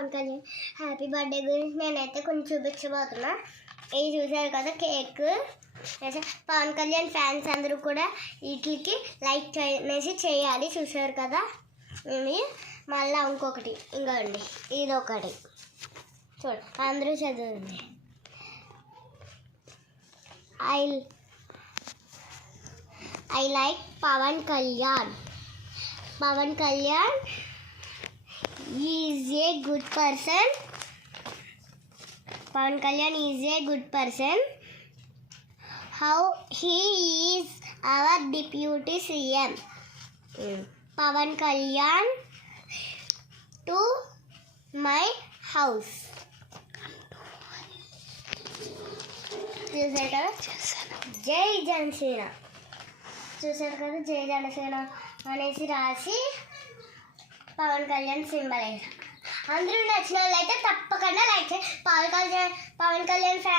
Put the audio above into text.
Pawan Kalyan happy birthday గురించి నేనైతే కొంచెం చూపించబోతున్నా. ఇది చూసారు కదా కేక్. పవన్ కళ్యాణ్ ఫ్యాన్స్ అందరూ కూడా వీటికి లైక్ అనేసి చేయాలి. చూసారు కదా. మళ్ళీ ఇంకొకటి ఇంకోండి, ఇది ఒకటి చూడ అందరూ చదవండి. I like Pawan Kalyan. Pawan Kalyan is a good person. Pawan Kalyan is a good person. How he is our deputy CM. Pawan Kalyan to my house. చూసారు కదా. జై జనసేన చూసారు కదా. జై జనసేన అనేసి రాసి పవన్ కళ్యాణ్ సింబల్ వేసాం. అందరూ నచ్చిన వాళ్ళు అయితే తప్పకుండా లైక్ చేయండి. పవన్ కళ్యాణ్ ఫ్యాన్